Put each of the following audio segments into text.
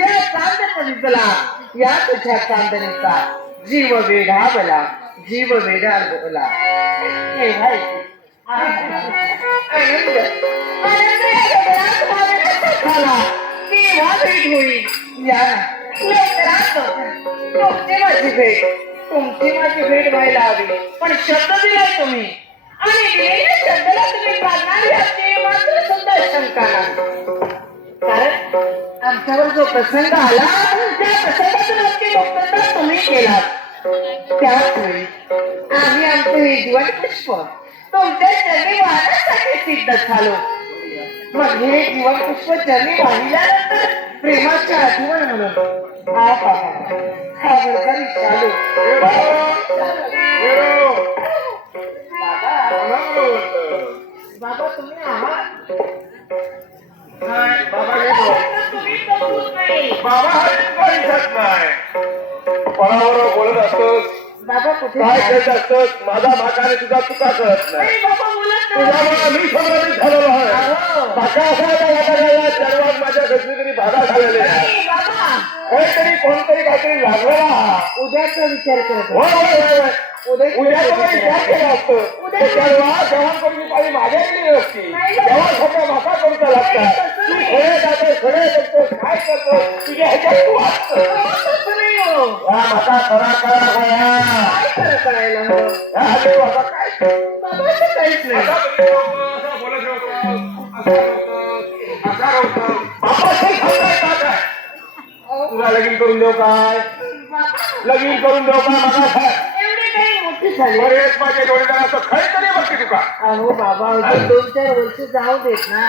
अख्ख्या चांद पडितला म्हणजे या तुझ्या चांदणीचा जीव वेढा बला जीव वेढा बोला हे भाई आनंद झाला केव्हा भेट होईल या तुमची माझी भेट तुमची माझी भेट व्हायला हवी पण शब्द दिलाय तुम्ही. आणि दिलेल्या शब्दाला तुम्ही पाळणार याची मात्र सुद्धा शंका नाही. कारण आमच्यावर जो प्रसंग आला त्या प्रसंगातून नक्की मुक्तता तुम्ही केलात. त्याच वेळी आम्ही आमचं हे जीवन पुष्प तुमच्या चरणी वाहण्यासाठी सिद्ध झालो. मग हे जीवन पुष्प चरणी वाहिल्यानंतर प्रेमाची आठवण म्हणून. हा पहा. हा बाबा कबूल नाही बाबा हा इतका दिसत नाही कोणाबरोबर बोलत असतोस बाबा कुठे काय आहे? करत असतोस माझा माका आणि तुझा तुका कळत नाही अरे बाबा बोलत तुझा नाही. मला मी संग्रमित झालेलो आहे अहो. भाका असा होता वाटायला सर्वात माझ्या घटनेतरी भागा झालेले आहे अरे बाबा काहीतरी कोणतरी काहीतरी लागलेला हा उद्याचा विचार करत होय, होय, होय, होय. उद्या उद्या तुम्ही विचार केला असतं उद्या- ते तेव्हा जेवण करून मी पाहिजे माझ्या गेली असती नाही. तेव्हा सगळं माका करूचा लागतात नाही, तसं तू नाही. खरे जातो करतो काय करतो? तुझ्या ह्याच्यात तू वाचतो. तसं नाही हो. या माका करा करा. होया काय खरं करायला? हवं? या हल्ली आता काय बाबा असं काहीच नाही. आता तुम्ही लोकं असं बोलत होतं, असं होतं, असं होतं. बाबा सांगताय का काय? अहो, तुला लगीन करून देऊ काय? लगीन करून देऊ का? माझा माझ्या जोडीदाराचं खरी तरी बघते तुका अहो बाबा अजून दोन चार वर्ष जाऊ देत ना.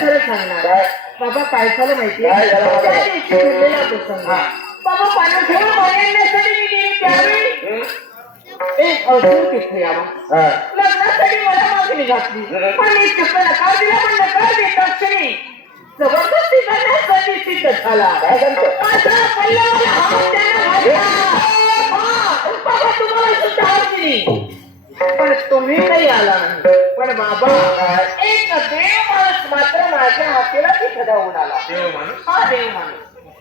खरं सांगणार? बाबा काय झालं झालं बाबा? त्या दिवशी घडलेला प्रसंग. बाबा पाण्यासोबत पाण्यासाठी मी गेली. त्यावेळी? एक अजून तिथे यावा. लग्नासाठी मला मागणी घातली. पण मी चक्क नकार दिला? पण नकार देतात क्षणी जबरदस्ती करण्यासाठी सिद्ध झाला. काय सांगतो माझा पल्ला मला हात त्यानं घातला. बाबा तुम्हाला सुद्धा हात दिली. पण तुम्ही काही आला नाही. पण बाबा एक देव माणूस मात्र माझ्या हातीला तिथं धावून आला देव माणूस. हा देव माणूस.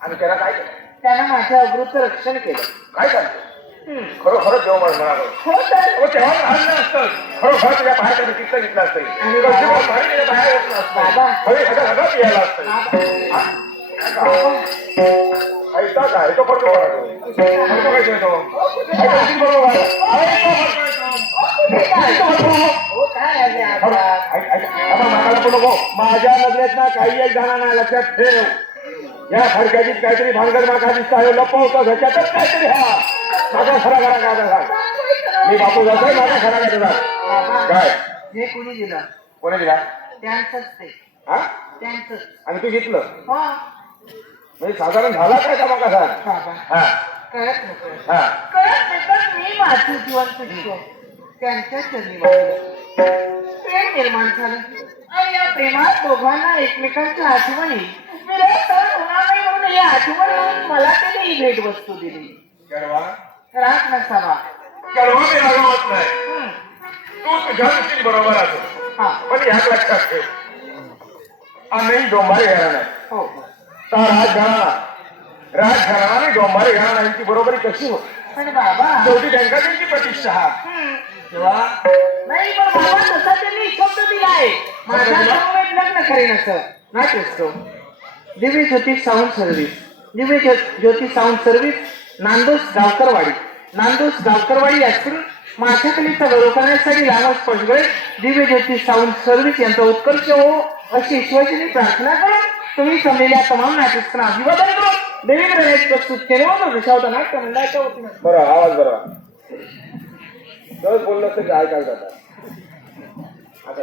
आणि त्याला काय केलं? त्यानं माझ्या अवृत्त रक्षण केलं. काय सांगतो हम्म. खरं खरं देव म्हणालो. हो तर. अहो, तेव्हा लहान असतं. खरोखर तुझ्या बाहेर कधी चित्त घेतलं असतं? आणि बाहेर गेलं बाहेर येत नसतं. बाबा. हवे सगळं सगळं पियाला असतं. बाबा, हा? फरक पडा तो फरक माझ्या नजरेत ना काही एक जाणार नाही लक्षात ठेव या फडक्याची काहीतरी भानगड मागा दिसता आहे लपवतो ह्याच्यातच काहीतरी हा? माझा खरा खरा काय झाला मी बापू जातोय माझा खरा काय झाला काय हे कुणी दिलं कोणी दिला त्यांचंच ते. हा? त्यांचंच. आणि तू घेतलं? हा. म्हणजे साधारण झाला काय का मग सांग बाबा हा. कळत नको हा. कळत नकळत मी माझं जीवन पुष्प त्यांच्या चरणी वाहिलं प्रेम निर्माण झालं. आणि या प्रेमात दोघांना एकमेकांच्या आठवणी. विरह सहन होणार नाही म्हणून ही आठवण म्हणून मला त्यांनी ही भेट वस्तू दिली. करवा राग नसावा. करवा मी रागवत नाही. तू तुझ्या दृष्टीने बरोबर आहे. हा. पण ह्याच लक्षात ठेव. आम्ही डोंबारी घरा नाही. हो हो. तर राज. घराणा राज घराणा आणि डोंबारी घराणा यांची बरोबरी कशी हो? पण बाबा. शेवटी त्यांका त्यांची प्रतिष्ठा हा. तेव्हा? नाही पण बाबा तसा त्यांनी शब्द दिलाय माझ्या समवेत लग्न करेन असं नाही तेचतो दिव्य ज्योती साऊंड सर्व्हिस दिव्य ज्यो- ज्योती साऊंड सर्व्हिस नांदोस गावकरवाडी. नांदोस गावकरवाडी याकडून माझ्या कलेचा गौरव करण्यासाठी लावस पडगळे दिव्य ज्योती साऊंड सर्व्हिस यांचा उत्कर्ष हो अशी ईश्वरची प्रार्थना करून तुम्ही जमलेल्या तमाम नाटकांना अभिवादन देवेंद्र नाईक प्रस्तुत केले व विषावता नाट्य मंडळाच्या वतीनं. बरं आवाज बरा. सहज बोललं तरी ऐकायला जातात आता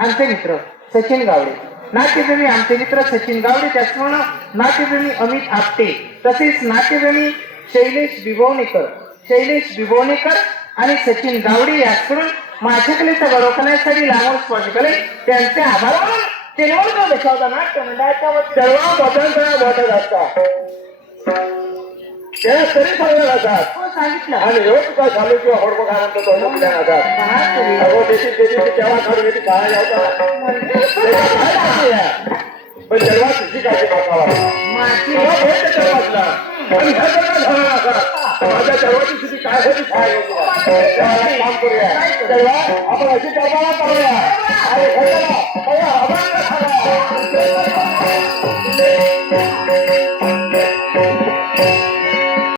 आमचे मित्र सचिन गावडे. नाट्यप्रेमी आमचे मित्र सचिन गावडे त्याचप्रमाणे नाट्यप्रेमी अमित आपटे तसेच नाट्यप्रेमी शैलेश बिबवणेकर शैलेश बिबवणेकर आणि सचिन गावडे याचकडून माझ्या कलेचा गौरव करण्यासाठी लागून स्पर्श केले त्यांचे आभार मानून तेलवड दशावता नाट्य मंडळाच्या वतीने सर्व बदल वाटत असतात त्याला तरी सांगणार असतात हो, सांगितलं आणि ह्यो तुका चालू किंवा होडको काय म्हणतो तो ह्यो ज्ञान असतात पहा तुम्ही. अगो त्याची त्याची ती केव्हा काढून येते काय यावता पण जेव्हा तुझी काळजी मागावा माझी तेव्हा भेट त्याच्यावर वाचला आणि ह्या जर काय झालं असं माझ्या सर्वांची स्थिती काय होती काय होती तेव्हा एक काम करूया तेव्हा आपण अशी कल्पना करूया आणि खरं ना, तेव्हा अभंग झाला.